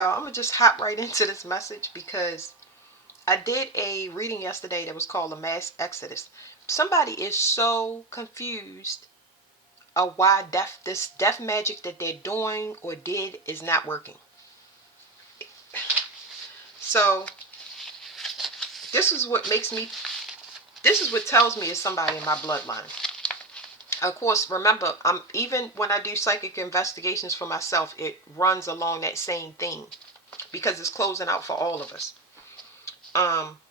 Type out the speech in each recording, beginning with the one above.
I'm gonna just hop right into this message because I did a reading yesterday that was called a mass exodus. Somebody is so confused of why this death magic that they're doing or did is not working. So this is what makes me. This is what tells me it's somebody in my bloodline. Of course, remember, I'm even when I do psychic investigations for myself, it runs along that same thing because it's closing out for all of us.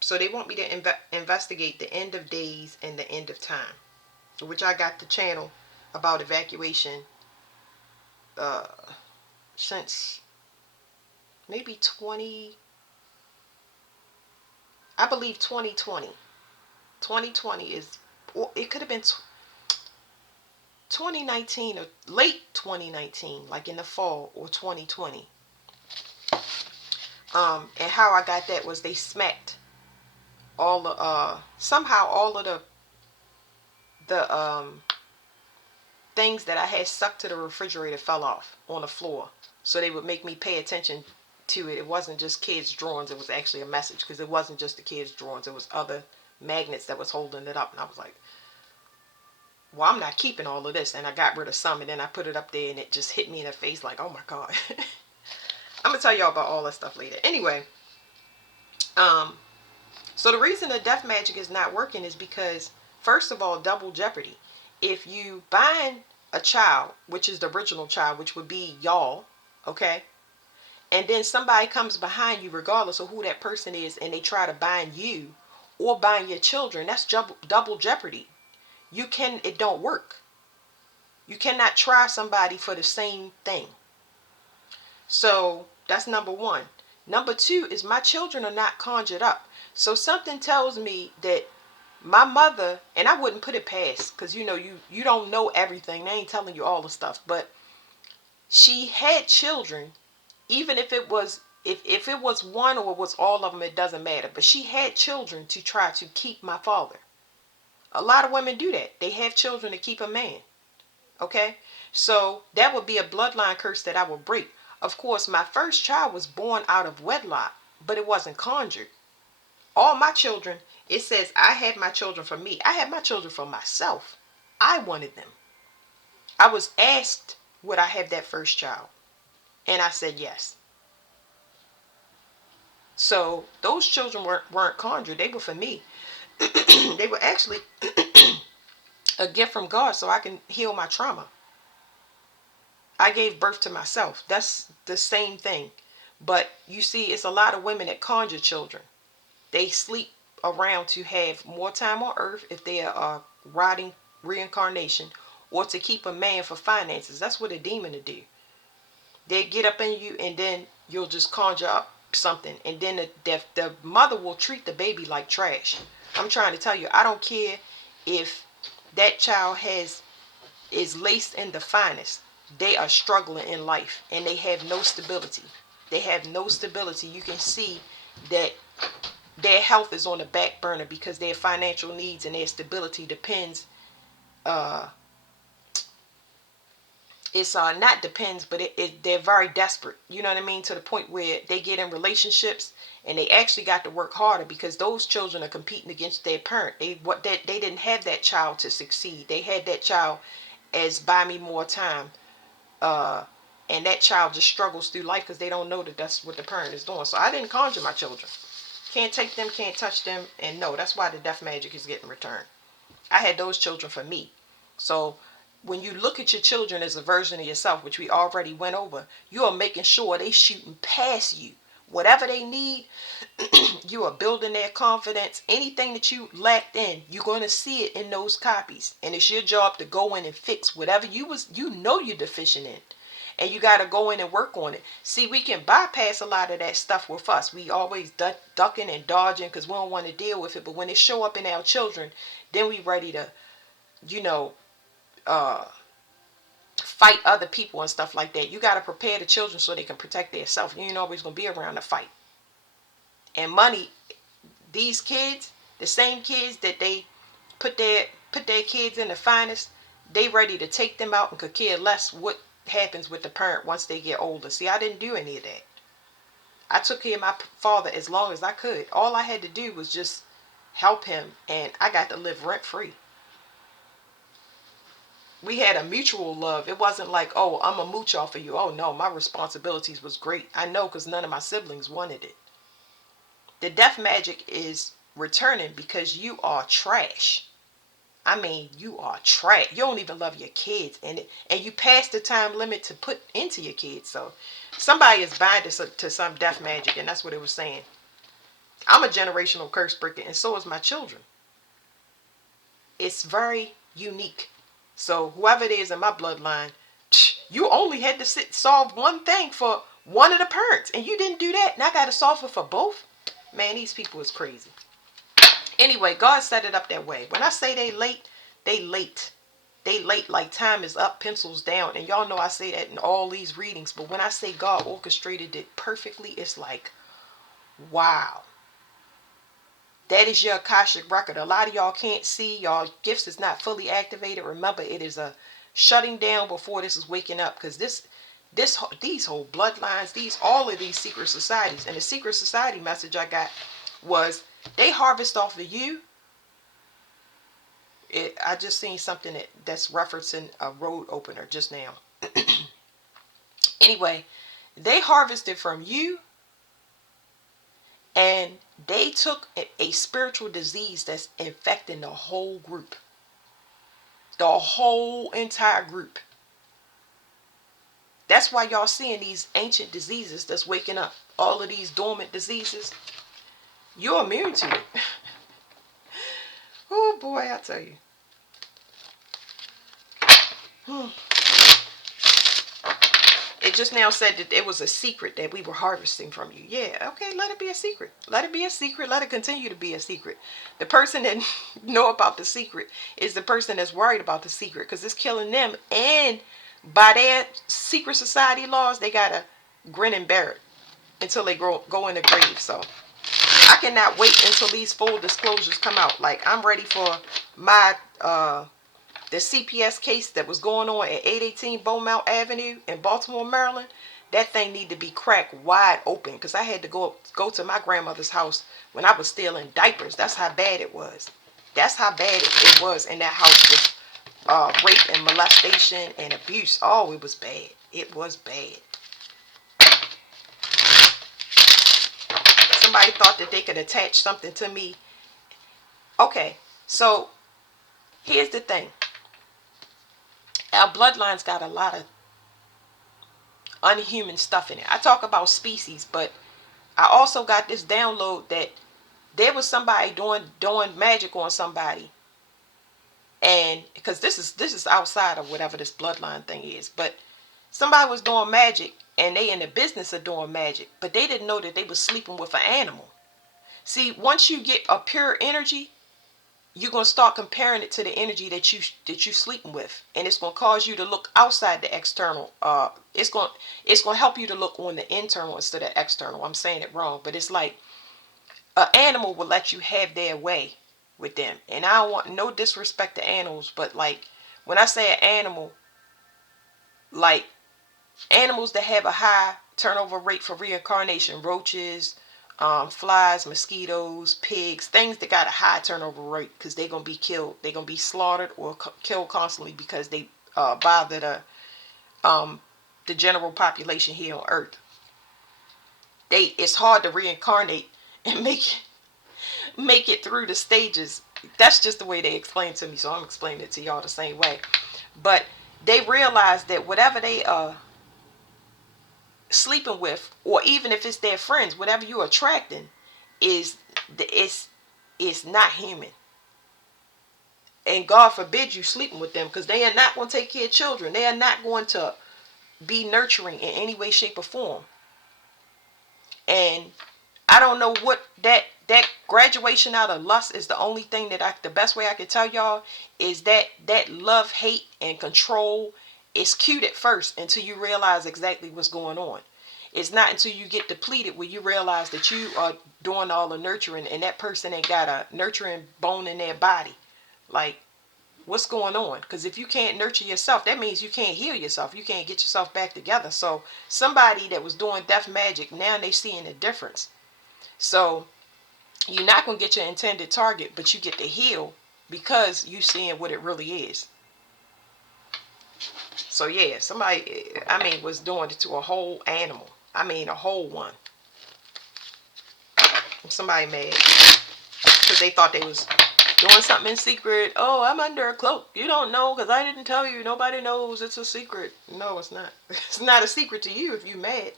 So they want me to investigate the end of days and the end of time, which I got the channel about evacuation uh, since maybe 20, I believe 2020. 2020 is, or it could have been 2019 or late 2019, like in the fall, or 2020. And how I got that was they smacked all the somehow all of the things that I had stuck to the refrigerator fell off on the floor. So they would make me pay attention to it. It wasn't just kids' drawings. It was actually a message because it wasn't just the kids' drawings. It was other magnets that was holding it up. And I was like, well, I'm not keeping all of this. And I got rid of some and then I put it up there and it just hit me in the face like, oh my God. I'm going to tell y'all about all that stuff later. Anyway, um, so the reason the death magic is not working is because, first of all, double jeopardy. If you bind a child, which is the original child, which would be y'all, okay, and then somebody comes behind you, regardless of who that person is, and they try to bind you or bind your children, that's double jeopardy. It don't work. You cannot try somebody for the same thing. So that's number one. Number two is my children are not conjured up. So something tells me that my mother, and I wouldn't put it past, because you don't know everything. They ain't telling you all the stuff, but she had children, even if it was one or it was all of them, it doesn't matter. But she had children to try to keep my father. A lot of women do that. They have children to keep a man. Okay? So that would be a bloodline curse that I would break. Of course, my first child was born out of wedlock, but it wasn't conjured. All my children, it says I had my children for me. I had my children for myself. I wanted them. I was asked, would I have that first child? And I said yes. So those children weren't conjured. They were for me. They were actually a gift from God so I can heal my trauma. I gave birth to myself. That's the same thing. But you see, it's a lot of women that conjure children. They sleep around to have more time on earth if they are rotting reincarnation, or to keep a man for finances. That's what a demon will do. They get up in you and then you'll just conjure up something. And then the mother will treat the baby like trash. I'm trying to tell you, I don't care if that child is laced in the finest. They are struggling in life and they have no stability. They have no stability. You can see that their health is on the back burner because their financial needs and their stability depends. uh it's not depends, but they're very desperate, you know what I mean, to the point where they get in relationships and they actually got to work harder because those children are competing against their parent. They didn't have that child to succeed. They had that child as buy me more time. uh and that child just struggles through life because they don't know that that's what the parent is doing. So I didn't conjure my children. Can't take them, can't touch them, and no, that's why the death magic is getting returned. I had those children for me. So when you look at your children as a version of yourself, which we already went over, you are making sure they shooting past you. Whatever they need, you are building their confidence. Anything that you lacked in, you're going to see it in those copies. And it's your job to go in and fix whatever you're deficient in. And you got to go in and work on it. See, we can bypass a lot of that stuff with us. We always ducking and dodging because we don't want to deal with it. But when it show up in our children, then we ready to, you know, uh, fight other people and stuff like that. You got to prepare the children so they can protect themselves. You ain't always going to be around to fight. And money, these kids, the same kids that they put their kids in the finest, they ready to take them out and could care less what happens with the parent once they get older. See, I didn't do any of that. I took care of my father as long as I could. All I had to do was just help him, and I got to live rent free. We had a mutual love. It wasn't like, oh, I'm a mooch off of you. Oh no, my responsibilities was great. I know, because none of my siblings wanted it. The death magic is returning because you are trash. I mean, you are trash. You don't even love your kids, and you passed the time limit to put into your kids. So somebody is binded to some death magic, and that's what it was saying. I'm a generational curse breaker, and so is my children. It's very unique. So whoever it is in my bloodline, you only had to solve one thing for one of the parents, and you didn't do that, and I got to solve it for both. Man, these people is crazy. Anyway, God set it up that way. When I say they late, they late. They late like time is up, pencils down. And y'all know I say that in all these readings. But when I say God orchestrated it perfectly, it's like, wow. That is your Akashic record. A lot of y'all can't see. Y'all gifts is not fully activated. Remember, it is a shutting down before this is waking up. Because these whole bloodlines, all of these secret societies. And the secret society message I got was, they harvest off of you. I just seen something that's referencing a road opener just now. Anyway, they harvested from you, and they took a spiritual disease that's infecting the whole group. The whole entire group. That's why y'all seeing these ancient diseases that's waking up. All of these dormant diseases. You're immune to it. Oh boy, I tell you. It just now said that it was a secret that we were harvesting from you. Yeah, okay, let it be a secret. Let it be a secret. Let it continue to be a secret. The person that know about the secret is the person that's worried about the secret, because it's killing them. And by their secret society laws, they got to grin and bear it until they go in the grave. So I cannot wait until these full disclosures come out. Like, I'm ready for my the CPS case that was going on at 818 Beaumont Avenue in Baltimore, Maryland. That thing need to be cracked wide open, because I had to go to my grandmother's house when I was stealing diapers. That's how bad it was. That's how bad it was in that house with rape and molestation and abuse. Oh, it was bad. It was bad. Somebody thought that they could attach something to me. Okay, so here's the thing. Our bloodline's got a lot of unhuman stuff in it. I talk about species, but I also got this download that there was somebody doing magic on somebody, and because this is outside of whatever this bloodline thing is, but somebody was doing magic, and they in the business of doing magic, but they didn't know that they was sleeping with an animal. See, once you get a pure energy, you're going to start comparing it to the energy that you sleeping with, and it's going to cause you to look outside the external. It's going to help you to look on the internal instead of external. I'm saying it wrong, but it's like an animal will let you have their way with them. And I don't want no disrespect to animals, but like when I say an animal, like animals that have a high turnover rate for reincarnation, roaches, flies, mosquitoes, pigs, things that got a high turnover rate, because they're going to be killed. They're going to be slaughtered or killed constantly because they bother the general population here on Earth. It's hard to reincarnate and make it through the stages. That's just the way they explain it to me, so I'm explaining it to y'all the same way. But they realize that whatever they sleeping with, or even if it's their friends, whatever you're attracting is not human. And God forbid you sleeping with them, because they are not going to take care of children. They are not going to be nurturing in any way, shape, or form. And I don't know what that graduation out of lust is. The only thing that the best way I could tell y'all is that love, hate, and control is cute at first until you realize exactly what's going on. It's not until you get depleted where you realize that you are doing all the nurturing and that person ain't got a nurturing bone in their body. Like, what's going on. Because if you can't nurture yourself, that means you can't heal yourself. You can't get yourself back together. So somebody that was doing death magic, now they seeing a difference. So you're not going to get your intended target, but you get to heal because you seeing what it really is. So yeah, somebody, I mean, was doing it to a whole animal. I mean, a whole one. Somebody mad because they thought they was doing something in secret. Oh, I'm under a cloak. You don't know because I didn't tell you. Nobody knows. It's a secret. No, it's not. It's not a secret to you if you mad.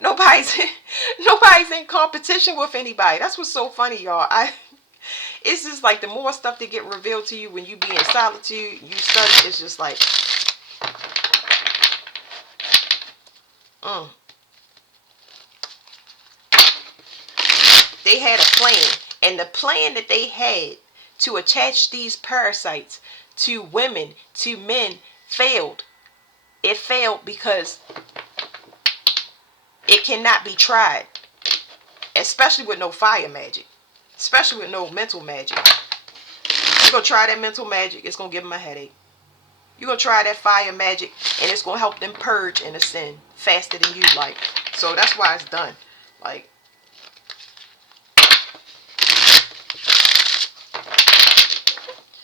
nobody's nobody's in competition with anybody. That's what's so funny, y'all. It's just like the more stuff that get revealed to you when you be in solitude, you study. It's just like, they had a plan, and the plan that they had to attach these parasites to women, to men, failed. It failed because it cannot be tried, especially with no fire magic, especially with no mental magic. You're going to try that mental magic, it's going to give them a headache. You're going to try that fire magic, and it's going to help them purge in a sin faster than you like. So that's why it's done. Like,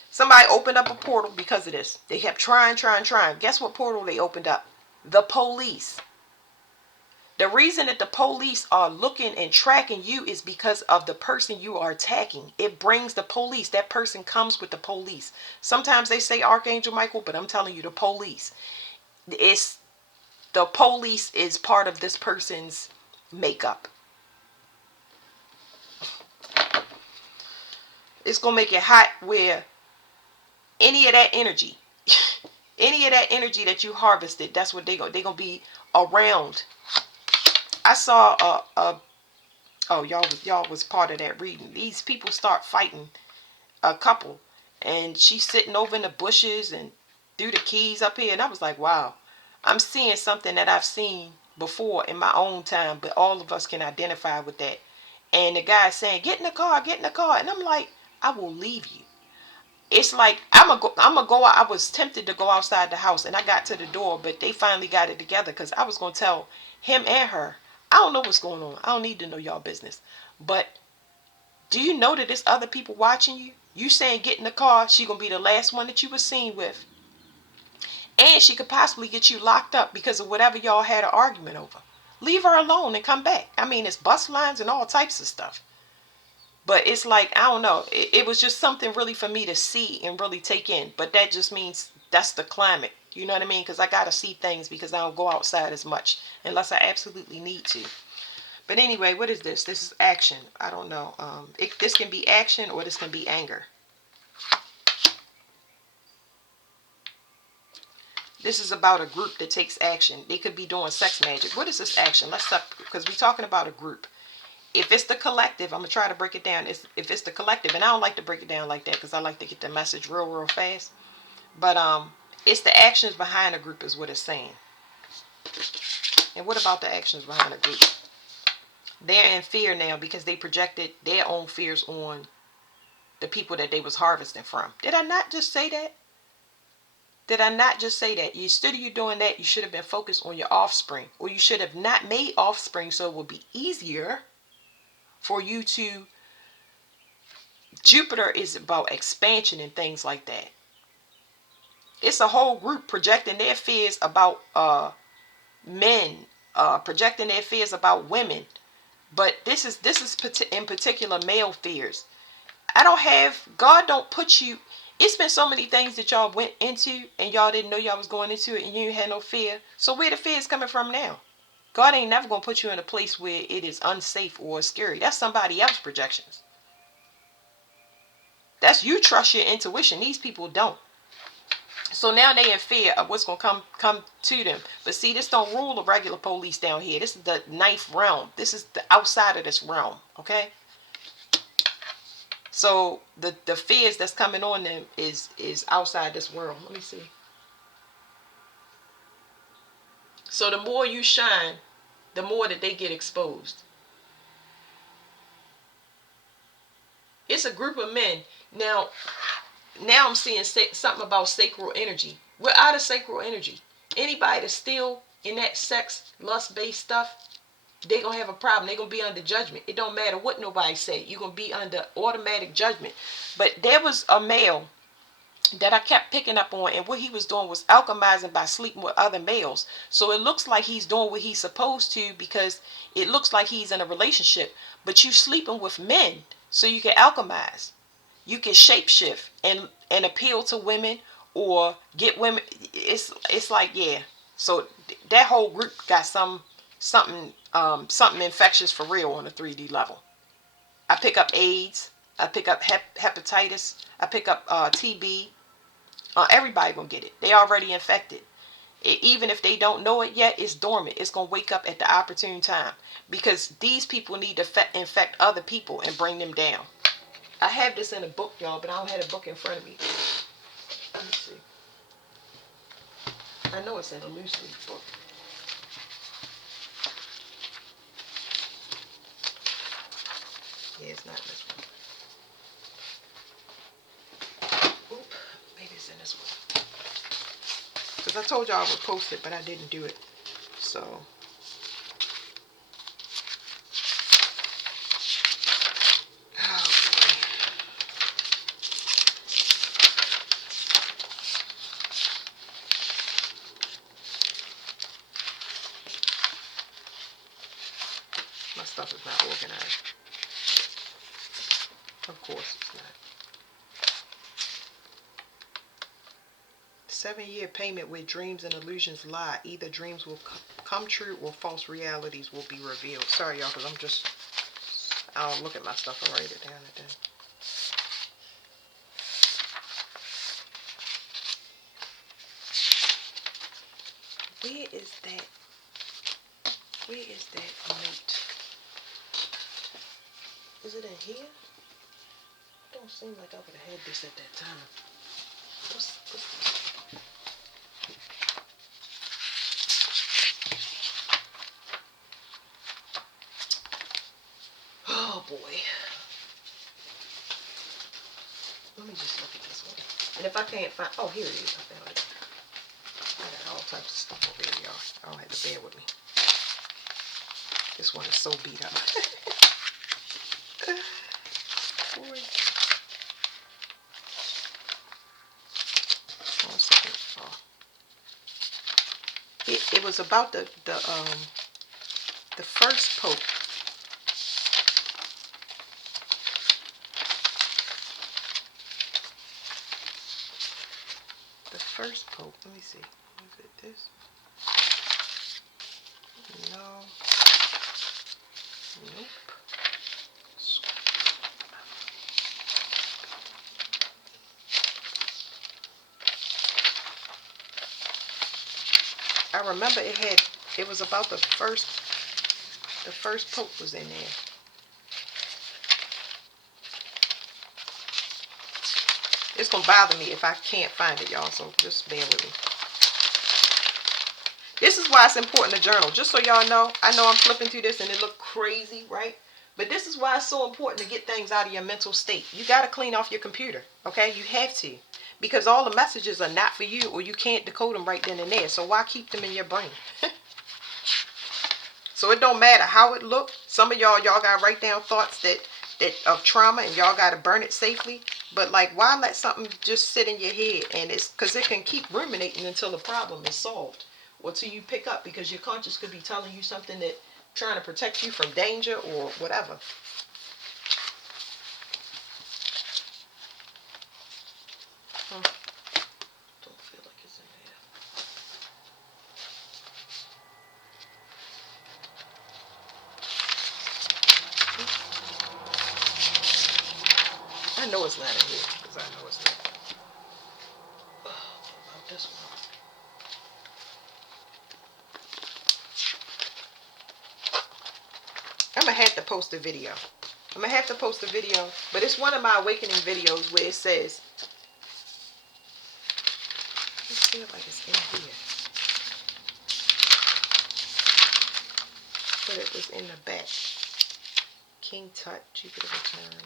somebody opened up a portal because of this. They kept trying. Guess what portal they opened up? The police. The reason that the police are looking and tracking you is because of the person you are attacking. It brings the police. That person comes with the police. Sometimes they say Archangel Michael, but I'm telling you, the police. The police is part of this person's makeup. It's going to make it hot where any of that energy, any of that energy that you harvested, that's what they're going to be around. I saw oh, y'all was part of that reading. These people start fighting, a couple, and she's sitting over in the bushes and threw the keys up here, and I was like, wow, I'm seeing something that I've seen before in my own time, but all of us can identify with that. And the guy saying, get in the car, and I'm like, I will leave you. It's like I'm gonna go out. I was tempted to go outside the house, and I got to the door, but they finally got it together because I was gonna tell him and her, I don't know what's going on. I don't need to know y'all business. But do you know that there's other people watching you? You saying get in the car, she gonna be the last one that you was seen with, and she could possibly get you locked up because of whatever y'all had an argument over. Leave her alone and come back. I mean, it's bus lines and all types of stuff. But it's like, I don't know. It was just something really for me to see and really take in. But that just means that's the climate. You know what I mean? Because I got to see things because I don't go outside as much unless I absolutely need to. But anyway, what is this? This is action. I don't know. This can be action or this can be anger. This is about a group that takes action. They could be doing sex magic. What is this action? Let's stop, because we're talking about a group. If it's the collective, I'm going to try to break it down. If it's the collective, and I don't like to break it down like that because I like to get the message real fast. But it's the actions behind a group is what it's saying. And what about the actions behind a group? They're in fear now because they projected their own fears on the people that they was harvesting from. Did I not just say that? Did I not just say that? Instead of you doing that, you should have been focused on your offspring. Or you should have not made offspring so it would be easier for you to. Jupiter is about expansion and things like that. It's a whole group projecting their fears about men, projecting their fears about women. But this is in particular male fears. God don't put you. It's been so many things that y'all went into and y'all didn't know y'all was going into it and you had no fear. So where the fear is coming from now? God ain't never going to put you in a place where it is unsafe or scary. That's somebody else's projections. That's you trust your intuition. These people don't. So now they in fear of what's going to come to them. But see, this don't rule the regular police down here. This is the ninth realm. This is the outside of this realm. Okay? So the fears that's coming on them is outside this world. Let me see. So the more you shine, the more that they get exposed. It's a group of men. Now I'm seeing something about sacral energy. We're out of sacral energy. Anybody that's still in that sex, lust-based stuff, they gonna have a problem. They gonna be under judgment. It don't matter what nobody say. You're gonna be under automatic judgment. But there was a male that I kept picking up on, and what he was doing was alchemizing by sleeping with other males. So it looks like he's doing what he's supposed to, because it looks like he's in a relationship. But you sleeping with men, so you can alchemize. You can shapeshift and appeal to women or get women. It's like, yeah. So that whole group got something infectious for real on a 3D level. I pick up AIDS. I pick up hepatitis. I pick up TB. Everybody gonna get it. They already infected. Even if they don't know it yet, it's dormant. It's gonna wake up at the opportune time, because these people need to infect other people and bring them down. I have this in a book, y'all, but I don't have a book in front of me. Let me see. I know it's in a loose leaf book. Yeah, it's not this one. Oop, maybe it's in this one. Because I told y'all I would post it, but I didn't do it. So. Oh, my stuff is not organized. Of course it's not. 7-year payment where dreams and illusions lie. Either dreams will come true or false realities will be revealed. Sorry, y'all, because I'll look at my stuff and write it down and then. Where is that? Where is that note? Is it in here? Don't seem like I would have had this at that time. What's this? Oh boy. Let me just look at this one. And if I can't find, oh, here it is. I found it. I got all types of stuff over here, y'all. Y'all have to bear with me. This one is so beat up. Boy. 1 second. Oh. It was about the first pope. The first pope. Let me see. Is it this? No. Nope. I remember it was about the first pope was in there. It's gonna bother me if I can't find it, y'all, so just bear with me. This is why it's important to journal. Just so y'all know, I know I'm flipping through this and it look crazy, right? But this is why it's so important to get things out of your mental state. You got to clean off your computer, okay? You have to. Because all the messages are not for you, or you can't decode them right then and there. So why keep them in your brain? So it don't matter how it look. Some of y'all got to write down thoughts that of trauma, and y'all got to burn it safely. But like, why let something just sit in your head? And it's because it can keep ruminating until the problem is solved, or till you pick up, because your conscience could be telling you something that trying to protect you from danger or whatever. Don't feel like it's in there. I know it's not in here, because I know it's not. Oh, about this one. I'm going to have to post a video. But it's one of my awakening videos where it says, I feel like it's in here. But it was in the back. King Tut, Jupiter return.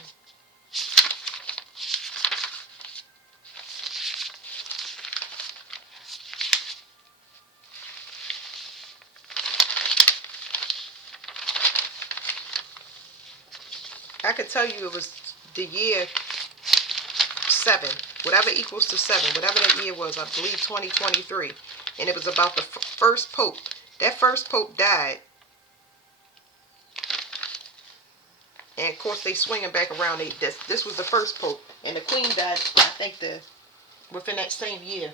I could tell you it was the year 7, whatever equals to 7, whatever that year was. I believe 2023, and it was about the first pope. That first pope died, and of course they swinging back around. This was the first pope, and the queen died. I think within that same year.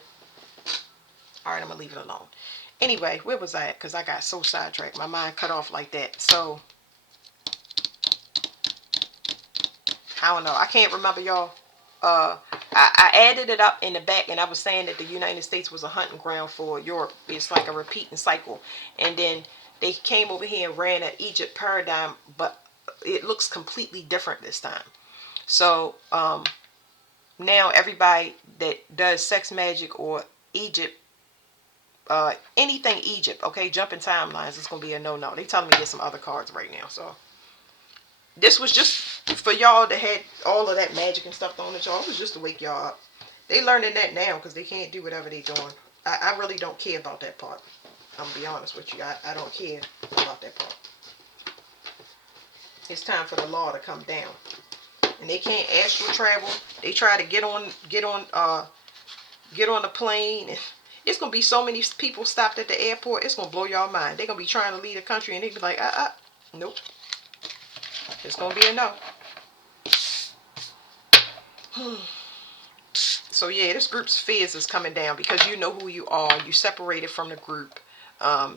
All right, I'm gonna leave it alone. Anyway, where was I at? Because I got so sidetracked. My mind cut off like that. So I don't know. I can't remember, y'all. I added it up in the back, and I was saying that the United States was a hunting ground for Europe. It's like a repeating cycle. And then they came over here and ran an Egypt paradigm, but it looks completely different this time. So now everybody that does sex magic or Egypt, anything Egypt, okay, jumping timelines, it's going to be a no-no. They telling me there's some other cards right now, so this was just for y'all that had all of that magic and stuff on it, y'all. It was just to wake y'all up. They learning that now because they can't do whatever they doing. I really don't care about that part. I'm going to be honest with you. I don't care about that part. It's time for the law to come down. And they can't astral travel. They try to get on the plane. And it's going to be so many people stopped at the airport. It's going to blow y'all mind. They're going to be trying to leave the country and they be like, nope. It's going to be a no. So yeah, this group's fears is coming down because you know who you are. You separated from the group.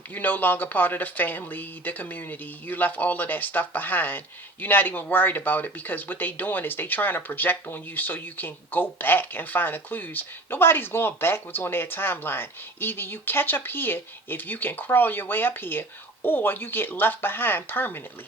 You're no longer part of the family, the community. You left all of that stuff behind. You're not even worried about it because what they doing is they trying to project on you so you can go back and find the clues. Nobody's going backwards on their timeline. Either you catch up here if you can crawl your way up here, or you get left behind permanently.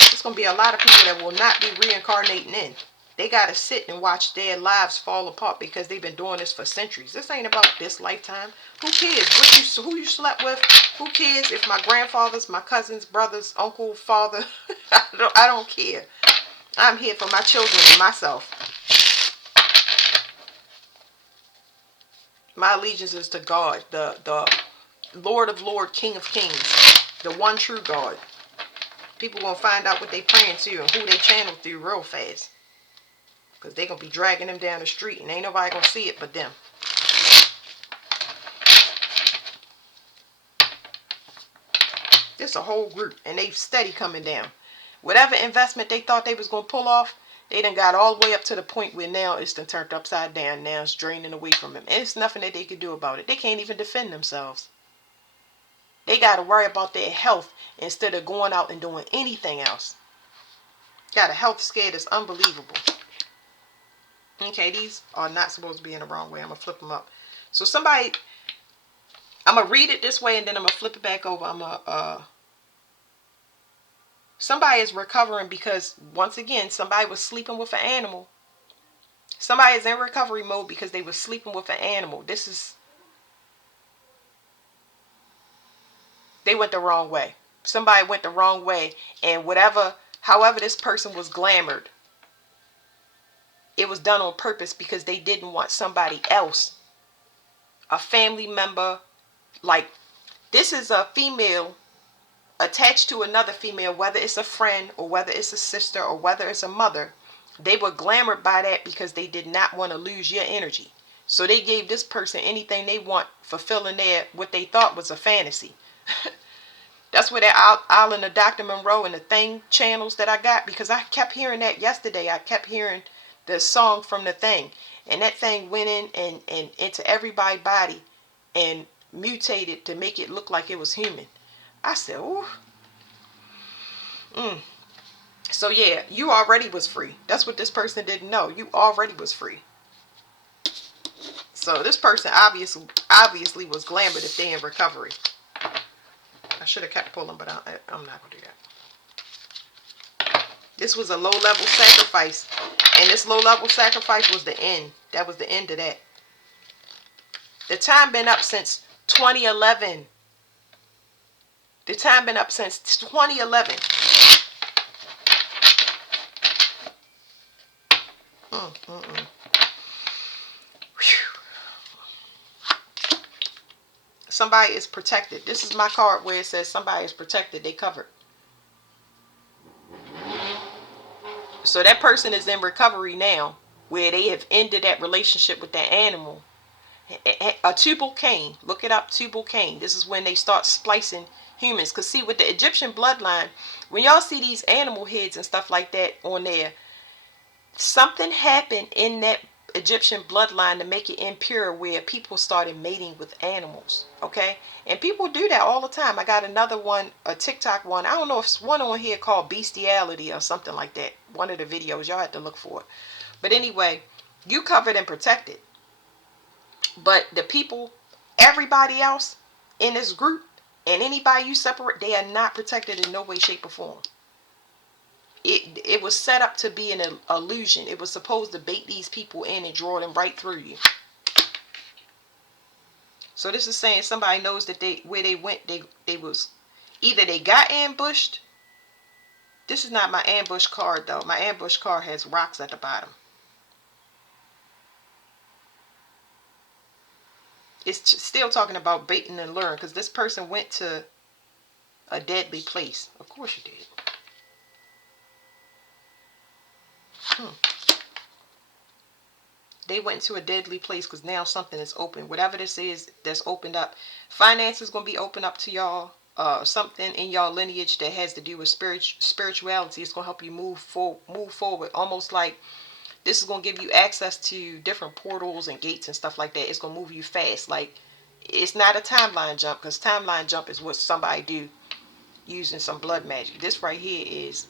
There's going to be a lot of people that will not be reincarnating in. They got to sit and watch their lives fall apart because they've been doing this for centuries. This ain't about this lifetime. Who cares who you slept with? Who cares if my grandfathers, my cousins, brothers, uncle, father? I don't care. I'm here for my children and myself. My allegiance is to God, the Lord of Lords, King of Kings, the one true God. People gonna find out what they praying to and who they channel through real fast. Because they gonna be dragging them down the street and ain't nobody gonna see it but them. It's a whole group and they steady coming down. Whatever investment they thought they was gonna pull off, they done got all the way up to the point where now it's done turned upside down. Now it's draining away from them. And it's nothing that they can do about it. They can't even defend themselves. They got to worry about their health instead of going out and doing anything else. Got a health scare that's unbelievable. Okay, these are not supposed to be in the wrong way. I'm going to flip them up. So I'm going to read it this way and then I'm going to flip it back over. Somebody is recovering because, once again, somebody was sleeping with an animal. Somebody is in recovery mode because they were sleeping with an animal. They went the wrong way. Somebody went the wrong way. And however this person was glamored, it was done on purpose because they didn't want somebody else, a family member, like this is a female attached to another female, whether it's a friend or whether it's a sister or whether it's a mother. They were glamored by that because they did not want to lose your energy. So they gave this person anything they want, fulfilling what they thought was a fantasy. That's where that Island of Dr. Monroe and the Thing channels that I got, because I kept hearing that yesterday. I kept hearing the song from the Thing, and that thing went in and into everybody's body and mutated to make it look like it was human. I said, ooh. So yeah, you already was free. That's what this person didn't know. You already was free. So this person obviously was glamored if they in recovery. I should have kept pulling, but I'm not going to do that. This was a low-level sacrifice. And this low-level sacrifice was the end. That was the end of that. The time been up since 2011. The time been up since 2011. Somebody is protected. This is my card where it says somebody is protected. They covered. So that person is in recovery now, where they have ended that relationship with that animal. A tubal cain, look it up, tubal cain. This is when they start splicing humans. Because see, with the Egyptian bloodline, when y'all see these animal heads and stuff like that on there, something happened in that Egyptian bloodline to make it impure, where people started mating with animals. Okay, and people do that all the time. I got another one, a TikTok one. I don't know if it's one on here called bestiality or something like that. One of the videos, y'all had to look for it. But anyway, you covered and protected. But the people, everybody else in this group, and anybody you separate, they are not protected in no way, shape, or form. It was set up to be an illusion. It was supposed to bait these people in and draw them right through you. So this is saying somebody knows that where they went, they was either they got ambushed. This is not my ambush card though. My ambush card has rocks at the bottom. It's still talking about baiting and luring, because this person went to a deadly place. Of course you did. They went to a deadly place because now something is open. Whatever this is that's opened up. Finance is going to be open up to y'all. Something in y'all lineage that has to do with spirituality is going to help you move forward. Almost like this is going to give you access to different portals and gates and stuff like that. It's going to move you fast. Like, it's not a timeline jump, because timeline jump is what somebody do using some blood magic. This right here is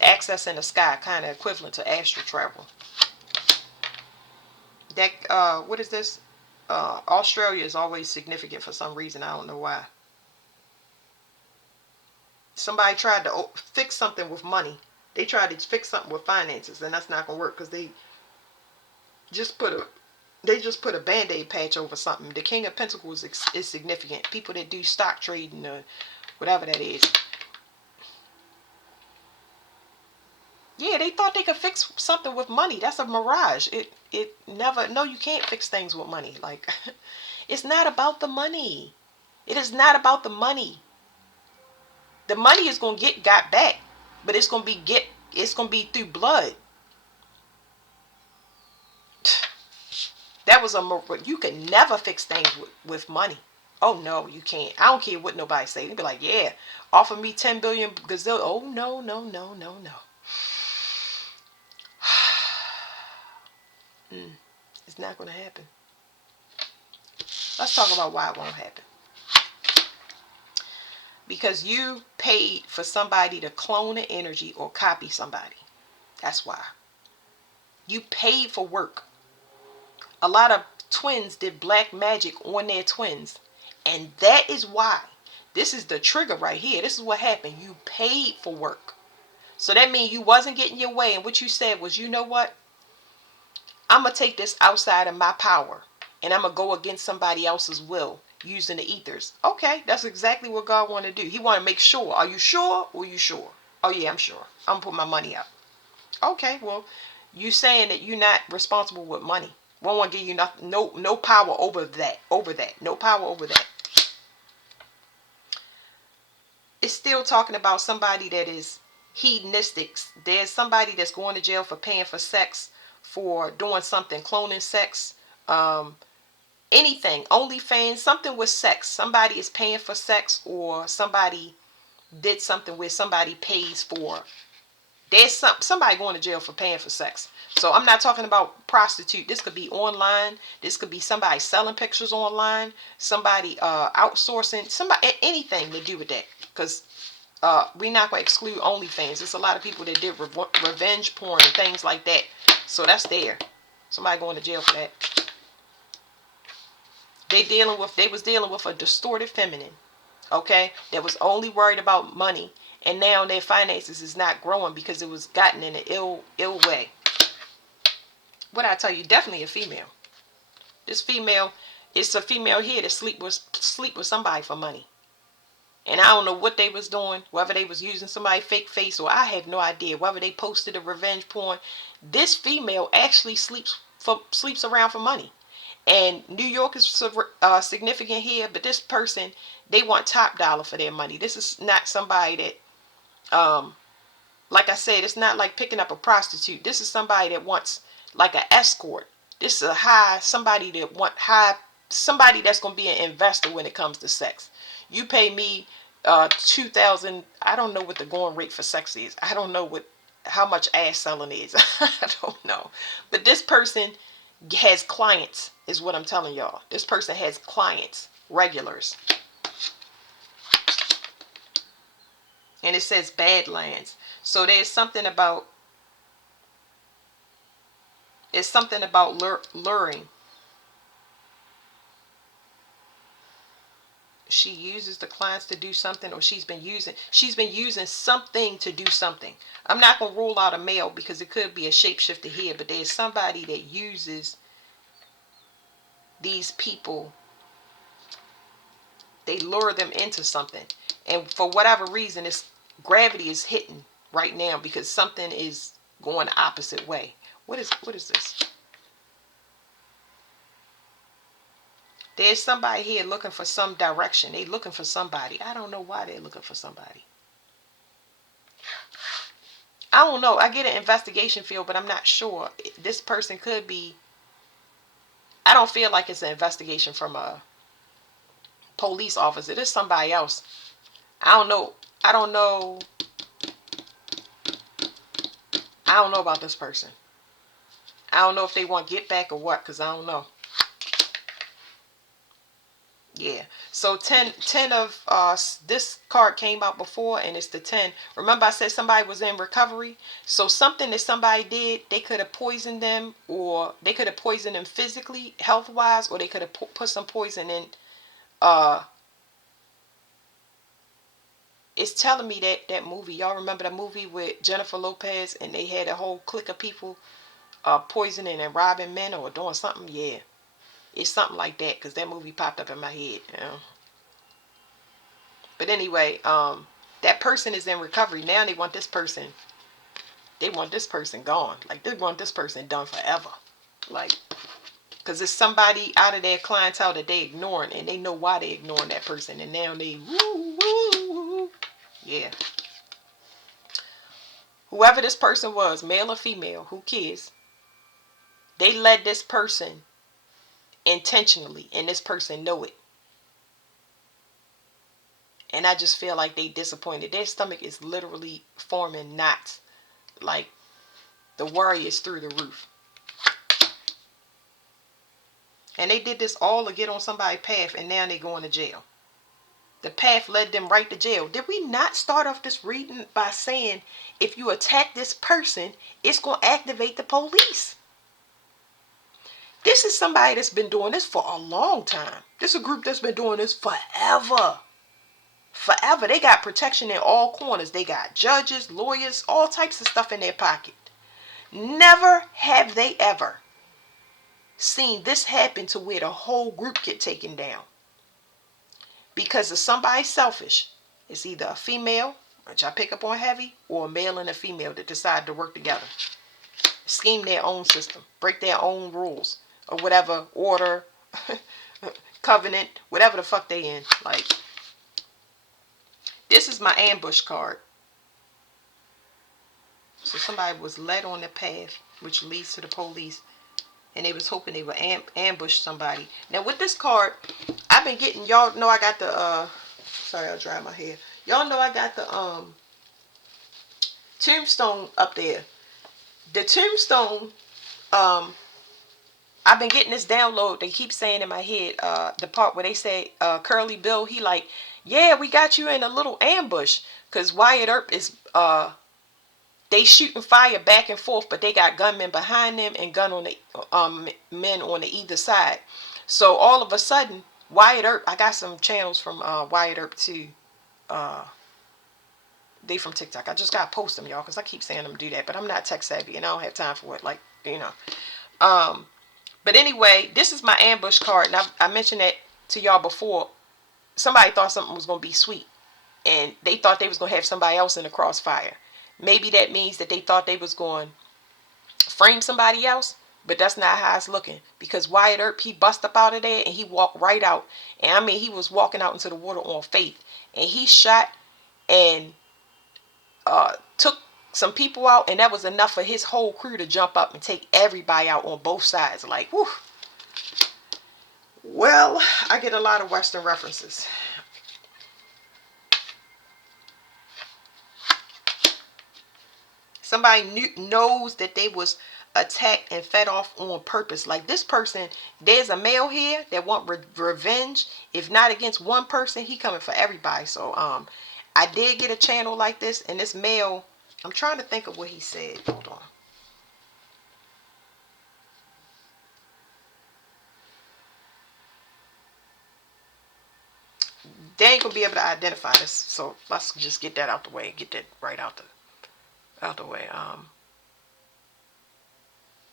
access in the sky, kind of equivalent to astral travel. That what is this? Australia is always significant for some reason. I don't know why. Somebody tried to fix something with money. They tried to fix something with finances, and that's not gonna work, because just put a band-aid patch over something. The King of Pentacles is significant. People that do stock trading or whatever that is. Yeah, they thought they could fix something with money. That's a mirage. It never. No, you can't fix things with money. Like, it's not about the money. It is not about the money. The money is gonna get got back, but it's gonna be through blood. That was you can never fix things with money. Oh no, you can't. I don't care what nobody say. They be like, yeah, offer me 10 billion gazillion. Oh no, no, no, no, no. It's not going to happen. Let's talk about why it won't happen. Because you paid for somebody to clone an energy or copy somebody. That's why. You paid for work. A lot of twins did black magic on their twins. And that is why. This is the trigger right here. This is what happened. You paid for work. So that means you wasn't getting your way. And what you said was, you know what? I'm going to take this outside of my power. And I'm going to go against somebody else's will using the ethers. Okay, that's exactly what God wanted to do. He wanted to make sure. Are you sure? Or are you sure? Oh yeah, I'm sure. I'm going to put my money up. Okay, well, you saying that you're not responsible with money. We don't want to give you no power over that. No power over that. It's still talking about somebody that is hedonistic. There's somebody that's going to jail for paying for sex, for doing something, cloning sex, anything, OnlyFans, something with sex. Somebody is paying for sex, or somebody did something where somebody pays for. There's somebody going to jail for paying for sex. So I'm not talking about prostitute. This could be online. This could be somebody selling pictures online. Somebody outsourcing. Somebody, anything to do with that. Because we're not going to exclude OnlyFans. There's a lot of people that did revenge porn and things like that. So that's there. Somebody going to jail for that. They was dealing with a distorted feminine. Okay, that was only worried about money, and now their finances is not growing because it was gotten in an ill way. What I tell you, definitely a female. This female, it's a female here that sleep with somebody for money, and I don't know what they was doing. Whether they was using somebody's fake face, or I have no idea. Whether they posted a revenge porn. This female actually sleeps around for money. And New York is significant here, but this person, they want top dollar for their money. This is not somebody that like I said, it's not like picking up a prostitute. This is somebody that wants like an escort. This is a somebody that's gonna be an investor when it comes to sex. You pay me 2,000. I don't know what the going rate for sex is. I don't know how much ass selling is. I don't know. But this person has clients, is what I'm telling y'all. This person has clients, regulars. And it says Badlands. So it's something about luring. She uses the clients to do something, or she's been using something to do something. I'm not gonna rule out a male because it could be a shapeshifter here, but there's somebody that uses these people. They lure them into something, and for whatever reason, it's gravity is hitting right now because something is going the opposite way. What is this? There's somebody here looking for some direction. They looking for somebody. I don't know why they're looking for somebody. I don't know. I get an investigation field, but I'm not sure. This person could be. I don't feel like it's an investigation from a police officer. It is somebody else. I don't know. I don't know. I don't know about this person. I don't know if they want get back or what, because I don't know. Yeah. So 10 of this card came out before, and it's the 10. Remember I said somebody was in recovery? So something that somebody did, they could have poisoned them, or they could have poisoned them physically, health-wise, or they could have put some poison in. It's telling me that movie. Y'all remember the movie with Jennifer Lopez, and they had a whole clique of people poisoning and robbing men or doing something? Yeah. It's something like that, because that movie popped up in my head. You know? But anyway, that person is in recovery. Now they want this person gone. Like, they want this person done forever. Like, because it's somebody out of their clientele that they ignoring, and they know why they ignoring that person. And now they, woo, woo, woo. Yeah. Whoever this person was, male or female, who cares? They led this person intentionally, and this person know it. And I just feel like they disappointed. Their stomach is literally forming knots. Like, the worry is through the roof. And they did this all to get on somebody's path, and now they going to jail. The path led them right to jail. Did we not start off this reading by saying if you attack this person, it's going to activate the police? This is somebody that's been doing this for a long time. This is a group that's been doing this forever. Forever. They got protection in all corners. They got judges, lawyers, all types of stuff in their pocket. Never have they ever seen this happen to where the whole group get taken down. Because of somebody selfish. It's either a female, which I pick up on heavy, or a male and a female that decide to work together. Scheme their own system. Break their own rules. Or whatever order, covenant, whatever the fuck they in. Like, this is my ambush card. So somebody was led on the path which leads to the police, and they was hoping they would ambush somebody. Now with this card, I've been getting, y'all know I got the sorry, I'll dry my hair. Y'all know I got the tombstone up there. The tombstone, I've been getting this download. They keep saying in my head, the part where they say Curly Bill, he like, yeah, we got you in a little ambush, because Wyatt Earp is they shooting fire back and forth, but they got gunmen behind them and gun on the men on the either side. So all of a sudden, Wyatt Earp, I got some channels from Wyatt Earp too. They from TikTok. I just gotta post them, y'all, because I keep saying them do that, but I'm not tech savvy and I don't have time for it. Like, you know. But anyway, this is my ambush card, and I mentioned that to y'all before. Somebody thought something was gonna be sweet, and they thought they was gonna have somebody else in the crossfire. Maybe that means that they thought they was going to frame somebody else, but that's not how it's looking. Because Wyatt Earp, he bust up out of there and he walked right out. And I mean, he was walking out into the water on faith. And he shot and took some people out, and that was enough for his whole crew to jump up and take everybody out on both sides. Like, whew. Well, I get a lot of Western references. Somebody knows that they was attacked and fed off on purpose. Like this person, there's a male here that want revenge. If not against one person, he coming for everybody. So I did get a channel like this, and this male, I'm trying to think of what he said. Hold on. They ain't gonna be able to identify this, so let's just get that out the way. Get that right out the way.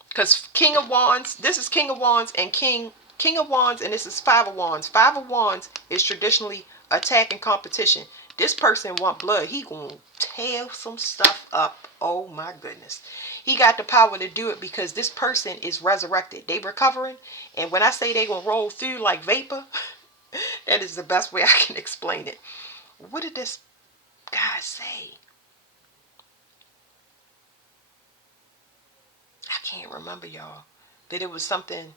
Because King of Wands, this is King of Wands and King of Wands, and this is Five of Wands. Five of Wands is traditionally attack and competition. This person want blood. He gonna tear some stuff up. Oh my goodness. He got the power to do it because this person is resurrected. They recovering, and when I say they gonna roll through like vapor, that is the best way I can explain it. What did this guy say? I can't remember, y'all. That it was something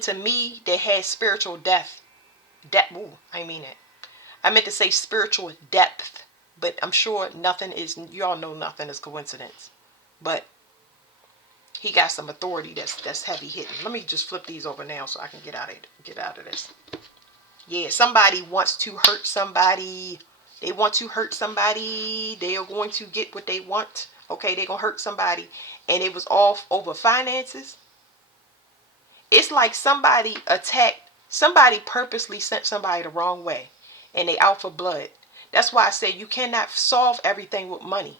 to me that had spiritual depth. Ooh, I mean it. I meant to say spiritual depth, but I'm sure nothing is. Y'all know nothing is coincidence. But he got some authority that's heavy hitting. Let me just flip these over now so I can get out of this. Yeah, somebody wants to hurt somebody. They want to hurt somebody. They are going to get what they want. Okay, they're going to hurt somebody. And it was all over finances. It's like somebody purposely sent somebody the wrong way. And they out for blood. That's why I say you cannot solve everything with money.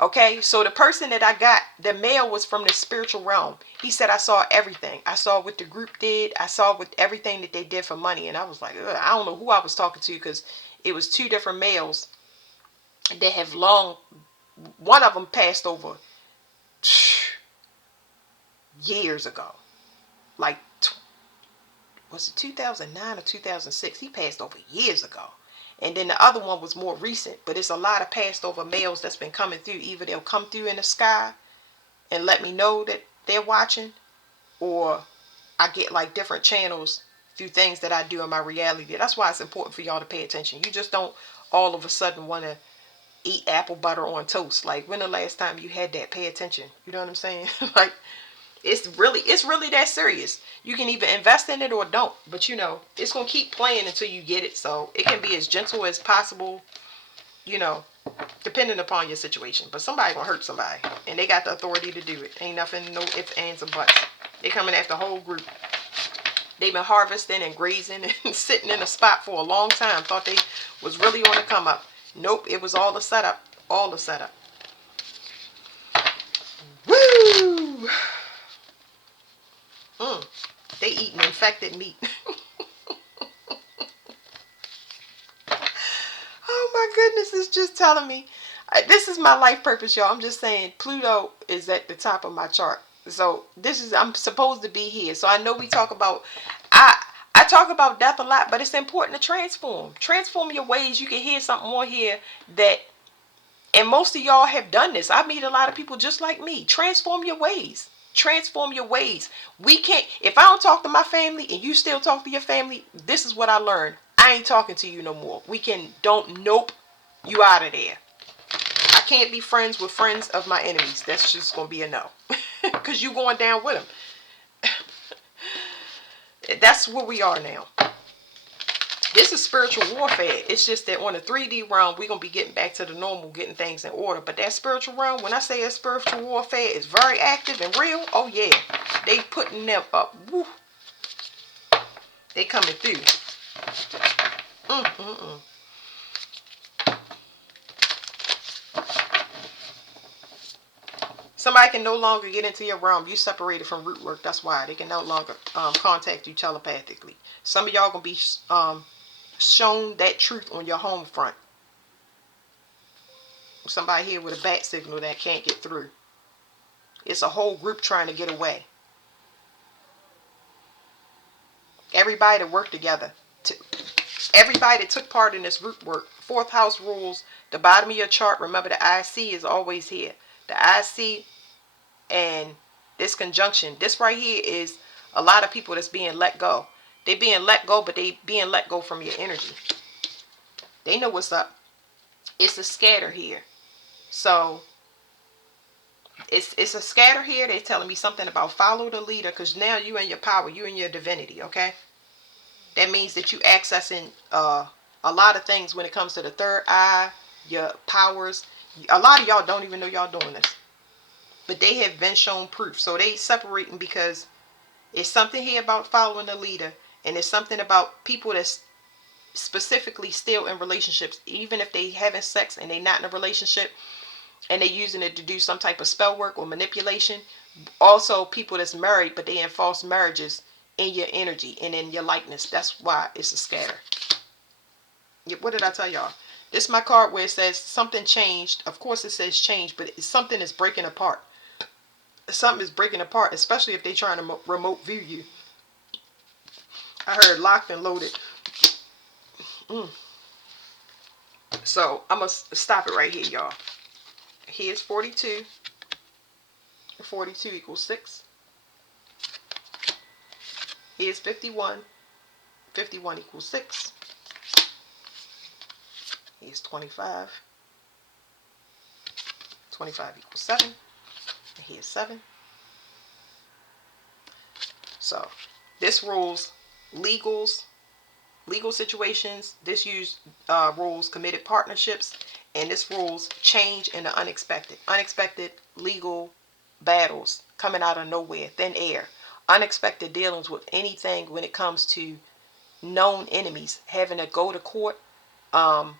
Okay, so the person that I got, the male was from the spiritual realm. He said, I saw everything. I saw what the group did. I saw what everything that they did for money. And I was like, ugh, I don't know who I was talking to, because it was two different males that have one of them passed over years ago. Like, was it 2009 or 2006? He passed over years ago. And then the other one was more recent, but it's a lot of passed over males that's been coming through. Either they'll come through in the sky and let me know that they're watching, or I get like different channels through things that I do in my reality. That's why it's important for y'all to pay attention. You just don't all of a sudden want to eat apple butter on toast. Like, when the last time you had that? Pay attention. You know what I'm saying? Like, it's really that serious. You can either invest in it or don't, but you know, it's going to keep playing until you get it. So it can be as gentle as possible, you know, depending upon your situation. But somebody going to hurt somebody, and they got the authority to do it. Ain't nothing, no ifs, ands, or buts. They coming after the whole group. They've been harvesting and grazing and sitting in a spot for a long time. Thought they was really on the come up. Nope, it was all a setup. All a setup. Woo! They eating infected meat. Oh my goodness, it's just telling me. This is my life purpose, y'all. I'm just saying Pluto is at the top of my chart. So I'm supposed to be here. So I know we talk about, I talk about death a lot, but it's important to transform. Transform your ways. You can hear something more here that, and most of y'all have done this. I meet a lot of people just like me. Transform your ways. Transform your ways. We can't, if I don't talk to my family and you still talk to your family, this is what I learned. I ain't talking to you no more. Nope, you out of there. I can't be friends with friends of my enemies. That's just going to be a no. Because you going down with them. That's where we are now. This is spiritual warfare. It's just that on the 3D realm, we're going to be getting back to the normal, getting things in order. But that spiritual realm, when I say that spiritual warfare is very active and real, oh yeah. They putting them up. Woo. They coming through. Somebody can no longer get into your realm. You separated from root work. That's why. They can no longer contact you telepathically. Some of y'all going to be shown that truth on your home front. Somebody here with a bat signal that can't get through. It's a whole group trying to get away. Everybody to work together. Everybody that took part in this root work, fourth house rules the bottom of your chart. Remember, the IC is always here. The IC and this conjunction, this right here is a lot of people that's being let go. They being let go, but they being let go from your energy. They know what's up. It's a scatter here. So it's a scatter here. They're telling me something about follow the leader, because now you in your power, you in your divinity, okay? That means that you accessing a lot of things when it comes to the third eye, your powers. A lot of y'all don't even know y'all doing this, but they have been shown proof. So they separating because it's something here about following the leader, and it's something about people that's specifically still in relationships, even if they having sex and they not in a relationship, and they using it to do some type of spell work or manipulation. Also, people that's married, but they in false marriages in your energy and in your likeness. That's why it's a scatter. What did I tell y'all? This is my card where it says something changed. Of course, it says change, but it's something is breaking apart. Something is breaking apart, especially if they're trying to remote view you. I heard locked and loaded. So I'm going to stop it right here, y'all. Here's 42. 42 equals 6. Here's 51. 51 equals 6. Here's 25. 25 equals 7. And here's 7. So this rules legals, legal situations. This rules committed partnerships. And this rules change in the unexpected. Unexpected legal battles coming out of nowhere, thin air. Unexpected dealings with anything when it comes to known enemies, having to go to court, having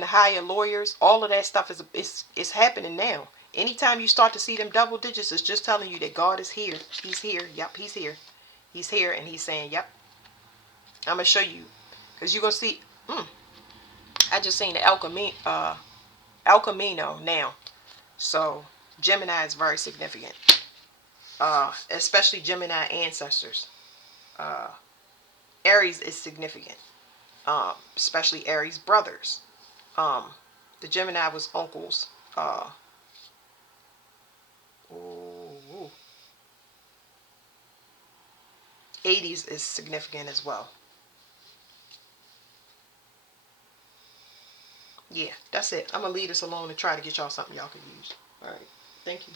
to hire lawyers. All of that stuff is happening now. Anytime you start to see them double digits, it's just telling you that God is here. He's here. Yep, he's here. He's here, and he's saying, yep, I'm going to show you. Because you're going to see, I just seen the El Camino now. So Gemini is very significant. Especially Gemini ancestors. Aries is significant. Especially Aries brothers. The Gemini was uncles. Ooh. 80s is significant as well. Yeah, that's it. I'm going to leave this alone and try to get y'all something y'all can use. All right. Thank you.